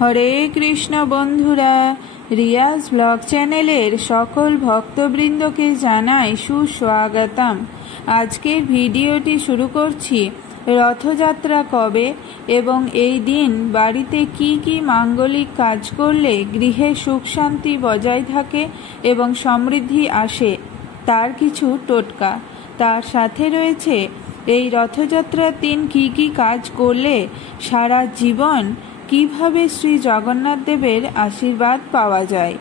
হরে কৃষ্ণ বন্ধুরা, রিয়াজ ব্লগ চ্যানেলের সকল ভক্তবৃন্দকে জানাই সুস্বাগতম। আজকের ভিডিওটি শুরু করছি রথযাত্রা কবে এবং এই দিন বাড়িতে কি কি মাঙ্গলিক কাজ করলে গৃহে সুখ শান্তি বজায় থাকে এবং সমৃদ্ধি আসে তার কিছু টোটকা। তার সাথে রয়েছে এই রথযাত্রার দিন কি কি কাজ করলে সারা জীবন কিভাবে শ্রী জগন্নাথ দেবের আশীর্বাদ পাওয়া যায়।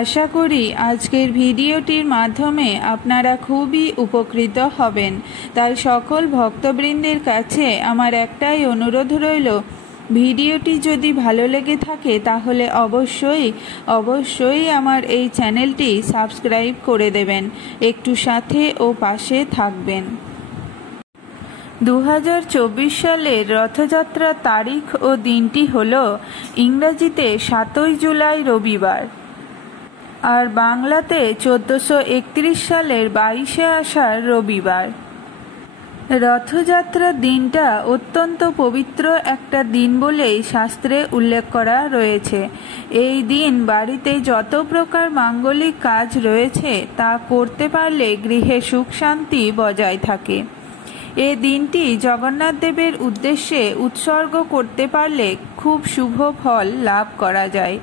আশা করি আজকের ভিডিওটির মাধ্যমে আপনারা খুবই উপকৃত হবেন। তাই সকল ভক্তবৃন্দের কাছে আমার একটাই অনুরোধ রইল, ভিডিওটি যদি ভালো লেগে থাকে তাহলে অবশ্যই আমার এই চ্যানেলটি সাবস্ক্রাইব করে দেবেন, একটু সাথে ও পাশে থাকবেন। 2024 সালের রথযাত্রার তারিখ ও দিনটি হল ইংরেজিতে 7 জুলাই রবিবার আর বাংলাতে 1431 সালের 22 আষাঢ় রবিবার। রথযাত্রার দিনটা অত্যন্ত পবিত্র একটা দিন বলেই শাস্ত্রে উল্লেখ করা রয়েছে। এই দিন বাড়িতে যত প্রকার মাঙ্গলিক কাজ রয়েছে তা করতে পারলে গৃহে সুখ শান্তি বজায় থাকে। এই দিনটি জগন্নাথ দেবের উদ্দেশ্যে উৎসর্গ করতে পারলে খুব শুভ ফল লাভ করা যায়।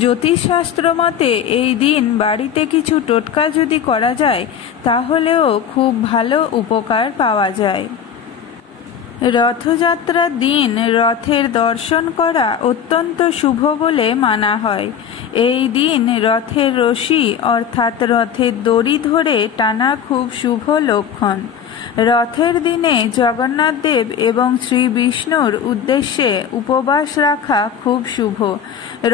জ্যোতিষশাস্ত্র মতে এই দিন বাড়িতে কিছু টোটকা যদি করা যায় তাহলেও খুব ভালো উপকার পাওয়া যায়। রথযাত্রার দিন রথের দর্শন করা অত্যন্ত শুভ বলে মানা হয়। এই দিন রথের রশি অর্থাৎ রথের দড়ি ধরে টানা খুব শুভ লক্ষণ। রথের দিনে জগন্নাথ দেব এবং শ্রী বিষ্ণুর উদ্দেশ্যে উপবাস রাখা খুব শুভ।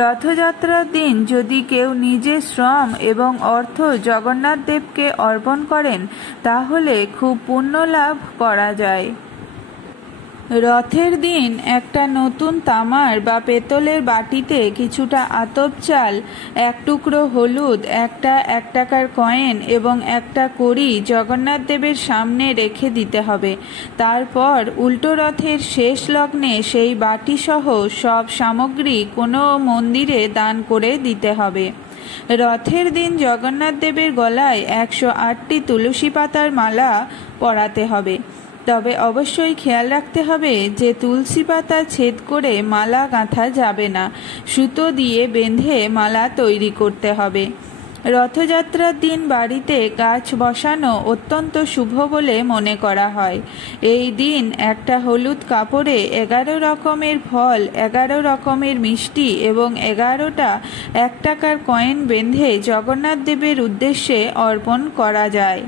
রথযাত্রার দিন যদি কেউ নিজের শ্রম এবং অর্থ জগন্নাথ দেবকে অর্পণ করেন তাহলে খুব পুণ্য লাভ করা যায়। রথের দিন একটা নতুন তামার বা পেতলের বাটিতে কিছুটা আতপ চাল, এক টুকরো হলুদ, একটা 1 টাকার কয়েন এবং একটা কড়ি জগন্নাথ দেবের সামনে রেখে দিতে হবে। তারপর উল্টো রথের শেষ লগ্নে সেই বাটি সহ সব সামগ্রী কোনো মন্দিরে দান করে দিতে হবে। রথের দিন জগন্নাথ দেবের গলায় 108টি তুলসী পাতার মালা পরাতে হবে। তবে অবশ্যই খেয়াল রাখতে হবে যে তুলসী পাতা ছেদ করে মালা গাঁথা যাবে না, সুতো দিয়ে বেঁধে মালা তৈরি করতে হবে। রথযাত্রার দিন বাড়িতে গাছ বসানো অত্যন্ত শুভ বলে মনে করা হয়। এই দিন একটা হলুদ কাপড়ে 11 রকমের ফল, 11 রকমের মিষ্টি এবং 11টা 1 টাকার কয়েন বেঁধে জগন্নাথ দেবের উদ্দেশ্যে অর্পণ করা যায়।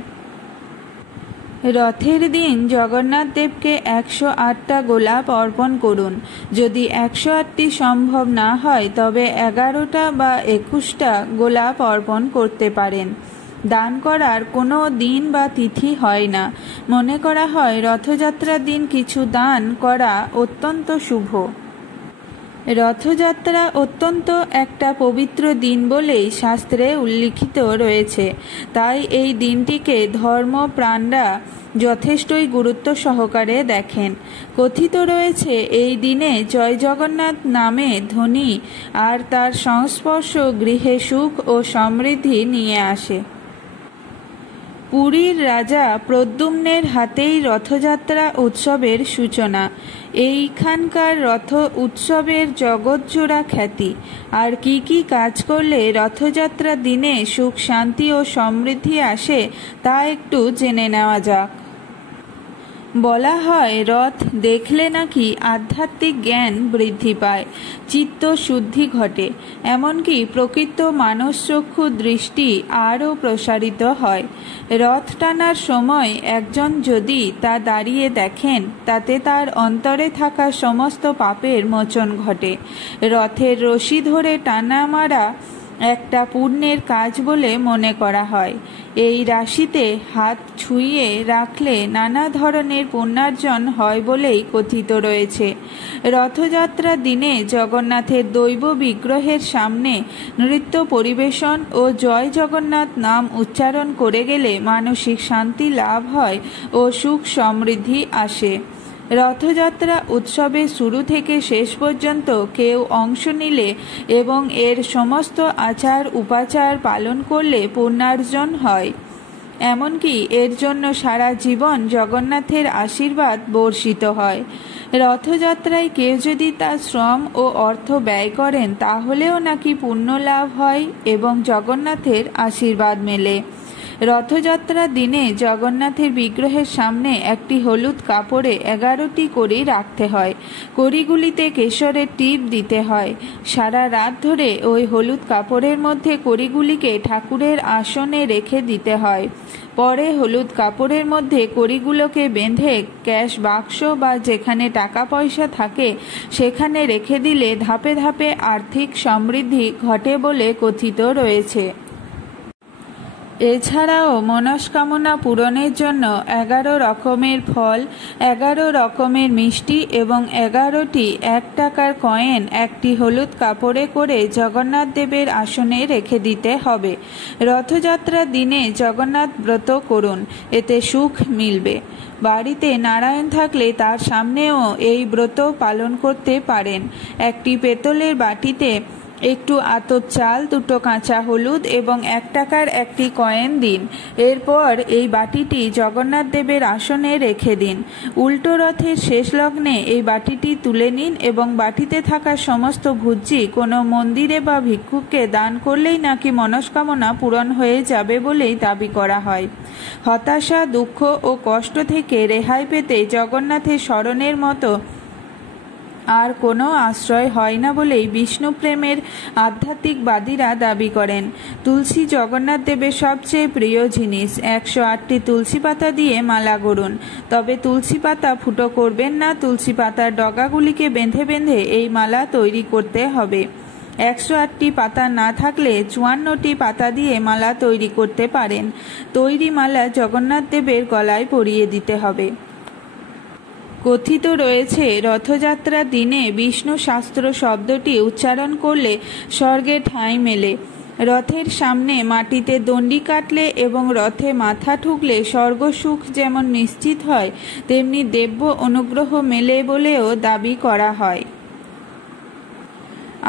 রথের দিন জগন্নাথ দেবকে 108টা গোলাপ অর্পণ করুন। যদি 108টি সম্ভব না হয় তবে 11টা বা 21টা গোলাপ অর্পণ করতে পারেন। দান করার কোনো দিন বা তিথি হয় না। মনে করা হয় রথযাত্রার দিন কিছু দান করা অত্যন্ত শুভ। রথযাত্রা অত্যন্ত একটা পবিত্র দিন বলেই শাস্ত্রে উল্লিখিত রয়েছে। তাই এই দিনটিকে ধর্মপ্রাণরা যথেষ্টই গুরুত্ব সহকারে দেখেন। কথিত রয়েছে এই দিনে জয় জগন্নাথ নামে ধ্বনি আর তার সংস্পর্শ গৃহে সুখ ও সমৃদ্ধি নিয়ে আসে। পুরীর রাজা প্রদ্যুম্নের হাতেই রথযাত্রা উৎসবের সূচনা। এইখানকার রথ উৎসবের জগৎজোড়া খ্যাতি। আর কি কি কাজ করলে রথযাত্রার দিনে সুখ শান্তি ও সমৃদ্ধি আসে তা একটু জেনে নেওয়া যাক। বলা হয় রথ দেখলে নাকি আধ্যাত্মিক জ্ঞান বৃদ্ধি পায়, চিত্ত শুদ্ধি ঘটে, এমনকি প্রকৃত মানসচক্ষু দৃষ্টি আরও প্রসারিত হয়। রথ টানার সময় একজন যদি তা দাঁড়িয়ে দেখেন তাতে তার অন্তরে থাকা সমস্ত পাপের মোচন ঘটে। রথের রশি ধরে টানা মারা একটা পুণ্যের কাজ বলে মনে করা হয়। এই রাশিতে হাত ছুঁয়ে রাখলে নানা ধরনের পুণ্যার্জন হয় বলেই কথিত রয়েছে। রথযাত্রার দিনে জগন্নাথের দৈব বিগ্রহের সামনে নৃত্য পরিবেশন ও জয় জগন্নাথ নাম উচ্চারণ করে গেলে মানসিক শান্তি লাভ হয় ও সুখ সমৃদ্ধি আসে। রথযাত্রা উৎসবের শুরু থেকে শেষ পর্যন্ত কেউ অংশ নিলে এবং এর সমস্ত আচার উপাচার পালন করলে পুণ্যার্জন হয়। এমনকি এর জন্য সারা জীবন জগন্নাথের আশীর্বাদ বর্ষিত হয়। রথযাত্রায় কেউ যদি তার শ্রম ও অর্থ ব্যয় করেন তাহলেও নাকি পুণ্য লাভ হয় এবং জগন্নাথের আশীর্বাদ মেলে। রথযাত্রার দিনে জগন্নাথের বিগ্রহের সামনে একটি হলুদ কাপড়ে 11টি কড়ি রাখতে হয়। কড়িগুলিতে কেশরের টিপ দিতে হয়। সারা রাত ধরে ওই হলুদ কাপড়ের মধ্যে কড়িগুলিকে ঠাকুরের আসনে রেখে দিতে হয়। পরে হলুদ কাপড়ের মধ্যে কড়িগুলোকে বেঁধে ক্যাশ বাক্স বা যেখানে টাকা পয়সা থাকে সেখানে রেখে দিলে ধাপে ধাপে আর্থিক সমৃদ্ধি ঘটে বলে কথিত রয়েছে। এছাড়াও মনস্কামনা পূরণের জন্য 11 রকমের ফল, 11 রকমের মিষ্টি এবং 11টি 1 টাকার কয়েন একটি হলুদ কাপড়ে করে জগন্নাথ দেবের আসনে রেখে দিতে হবে। রথযাত্রার দিনে জগন্নাথ ব্রত করুন, এতে সুখ মিলবে। বাড়িতে নারায়ণ থাকলে তার সামনেও এই ব্রত পালন করতে পারেন। একটি পেতলের বাটিতে একটু আতপ চাল, 2টো কাঁচা হলুদ এবং 1 টাকার একটি কয়েন দিন। এরপর এই বাটিটি জগন্নাথ দেবের আসনে রেখে দিন। উল্টো রথের শেষ লগ্নে এই বাটিটি তুলে নিন এবং বাটিতে থাকা সমস্ত ভুজ্জি কোনো মন্দিরে বা ভিক্ষুককে দান করলেই নাকি মনস্কামনা পূরণ হয়ে যাবে বলেই দাবি করা হয়। হতাশা, দুঃখ ও কষ্ট থেকে রেহাই পেতে জগন্নাথের শরণের মতো আর কোনো আশ্রয় হয় না বলেই বিষ্ণু প্রেমের আধ্যাত্মিকবাদীরা দাবি করেন। তুলসী জগন্নাথ দেবের সবচেয়ে প্রিয় জিনিস। 108টি তুলসী পাতা দিয়ে মালা গড়ুন, তবে তুলসী পাতা ফুটো করবেন না। তুলসী পাতার ডগাগুলিকে বেঁধে বেঁধে এই মালা তৈরি করতে হবে। 108টি পাতা না থাকলে 54টি পাতা দিয়ে মালা তৈরি করতে পারেন। তৈরি মালা জগন্নাথ দেবের গলায় পরিয়ে দিতে হবে। কথিত রয়েছে রথযাত্রার দিনে বিষ্ণু শাস্ত্র শব্দটি উচ্চারণ করলে স্বর্গে ঠাঁই মেলে। রথের সামনে মাটিতে দণ্ডি কাটলে এবং রথে মাথা ঠুকলে স্বর্গসুখ যেমন নিশ্চিত হয় তেমনি দেব্য অনুগ্রহ মেলে বলেও দাবি করা হয়।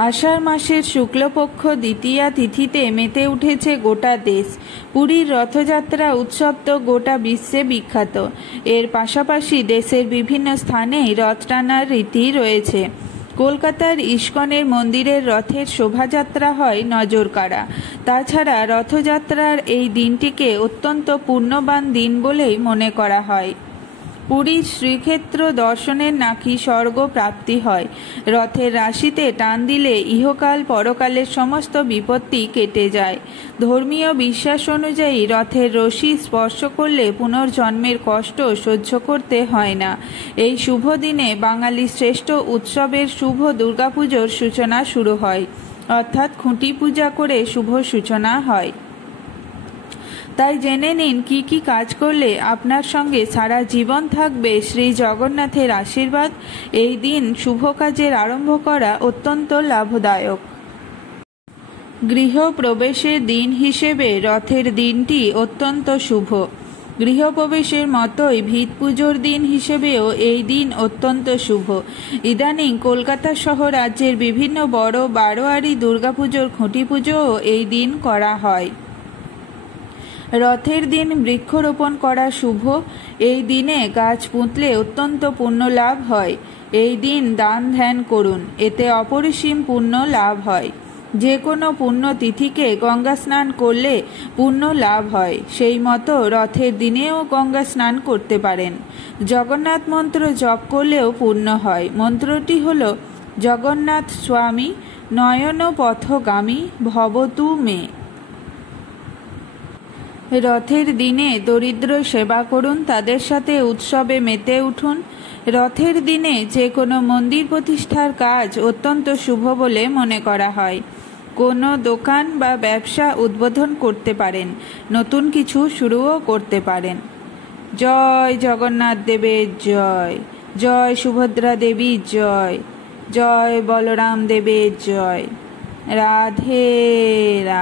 আষাঢ় মাসের শুক্লপক্ষ দ্বিতীয়া তিথিতে মেতে উঠেছে গোটা দেশ। পুরীর রথযাত্রা উৎসব তো গোটা বিশ্বে বিখ্যাত। এর পাশাপাশি দেশের বিভিন্ন স্থানেই রথ টানার রীতি রয়েছে। কলকাতার ইস্কনের মন্দিরের রথের শোভাযাত্রা হয় নজরকাড়া। তাছাড়া রথযাত্রার এই দিনটিকে অত্যন্ত পুণ্যবান দিন বলেই মনে করা হয়। পুরীর শ্রীক্ষেত্র দর্শনের নাকি স্বর্গ প্রাপ্তি হয়। রথের রাশিতে টান দিলে ইহকাল পরকালের সমস্ত বিপত্তি কেটে যায়। ধর্মীয় বিশ্বাস অনুযায়ী রথের রশি স্পর্শ করলে পুনর্জন্মের কষ্ট সহ্য করতে হয় না। এই শুভ দিনে বাঙালির শ্রেষ্ঠ উৎসবের শুভ দুর্গাপুজোর সূচনা শুরু হয়, অর্থাৎ খুঁটি পূজা করে শুভ সূচনা হয়। তাই জেনে নিন কি কি কাজ করলে আপনার সঙ্গে সারা জীবন থাকবে শ্রী জগন্নাথের আশীর্বাদ। এই দিন শুভ কাজের আরম্ভ করা অত্যন্ত লাভদায়ক। গৃহপ্রবেশের দিন হিসেবে রথের দিনটি অত্যন্ত শুভ। গৃহপ্রবেশের মতোই ভিত পুজোর দিন হিসেবেও এই দিন অত্যন্ত শুভ। ইদানিং কলকাতা সহ রাজ্যের বিভিন্ন বড় বারোয়ারি দুর্গাপুজোর খুঁটি পুজোও এই দিন করা হয়। রথের দিন বৃক্ষরোপণ করা শুভ। এই দিনে গাছ পুঁতলে অত্যন্ত পুণ্য লাভ হয়। এই দিন দান ধ্যান করুন, এতে অপরিসীম পুণ্য লাভ হয়। যে কোনো পুণ্য তিথিকে গঙ্গা স্নান করলে পুণ্য লাভ হয়। সেই মতো রথের দিনেও গঙ্গা স্নান করতে পারেন। জগন্নাথ মন্ত্র জপ করলেও পুণ্য হয়। মন্ত্রটি হল জগন্নাথ স্বামী নয়ন পথগামী ভবতু মে। রথের দিনে দরিদ্র সেবা করুন, তাদের সাথে উৎসবে মেতে উঠুন। রথের দিনে যে কোনো মন্দির প্রতিষ্ঠার কাজ অত্যন্ত শুভ বলে মনে করা হয়। কোনো দোকান বা ব্যবসা উদ্বোধন করতে পারেন, নতুন কিছু শুরুও করতে পারেন। জয় জগন্নাথ দেবের জয়, জয় সুভদ্রা দেবীর জয়, জয় বলরাম দেবের জয়। রাধে রাধে।